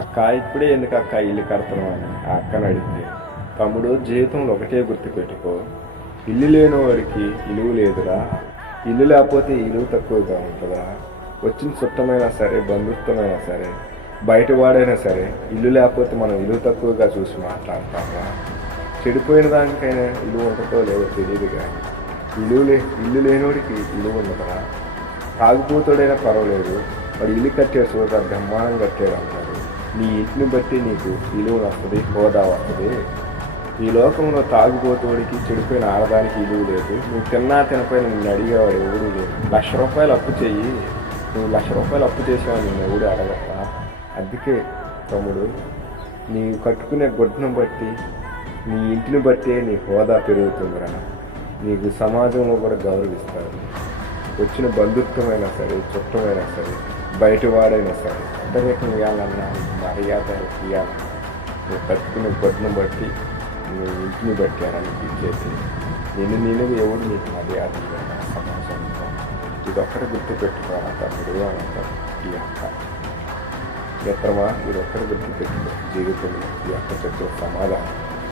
అక్క ఇప్పుడే ఎందుకు అక్క ఇల్లు కడుతున్నావు అని ఆ అక్కను అడిగితే, తమ్ముడు జీవితంలో ఒకటే గుర్తుపెట్టుకో, ఇల్లు లేని వాడికి ఇలువ లేదురా, ఇల్లు లేకపోతే ఇలువ తక్కువగా ఉంటుందా? వచ్చిన చుట్టమైనా సరే, బంధుత్వమైనా సరే, బయట వాడైనా సరే, ఇల్లు లేకపోతే మనం ఇలువ తక్కువగా చూసి మాట్లాడతామా? చెడిపోయిన దానికైనా ఇల్లు ఉంటుందో లేదో తెలియదు, కానీ ఇల్లు లేనివాడికి ఇల్లు ఉండదురా. తాగుపోతాడైనా పర్వాలేదు, వాడు ఇల్లు కట్టాడు చూడ బ్రహ్మాండం కట్టాడు అంటారు. నీ ఇంటిని బట్టి నీకు ఇలువ వస్తుంది, హోదా వస్తుంది. ఈ లోకంలో తాగుబోతుడికి, చెడిపోయిన ఆడదానికి ఇలువ లేదు. నువ్వు తినపోయిన నిన్ను అడిగేవాడు ఎవడు లేదు. ₹1,00,000 అప్పు చెయ్యి, నువ్వు ₹1,00,000 అప్పు చేసావు నిన్ను ఎవడు అడగరా? అందుకే తమ్ముడు, నీవు కట్టుకునే గుడ్డను బట్టి, నీ ఇంటిని బట్టే నీ హోదా పెరుగుతుందిరా. నీకు సమాజంలో కూడా గౌరవిస్తారు. వచ్చిన బంధుత్వమైనా సరే, చుట్టమైనా సరే, బయటవాడైనా సరే, అందరికీ ఇవ్వాలన్నా మర్యాద ఇవ్వాలన్నా నువ్వు కట్టుకునే గుడ్డను బట్టి, నీ ఇంటిని బట్టి అనిపించేసి నేను ఎవడు నీకు మర్యాద సమాజంలో. ఇది ఒక్కటి గుర్తుపెట్టుకోవాలి తమ్ముడు అని అంటారు ఈ అక్క. మిత్రమా, ఇది ఒక్కటి గుర్తుపెట్టుకో జీవితంలో. ఈ అక్క చెప్పే సమాధానం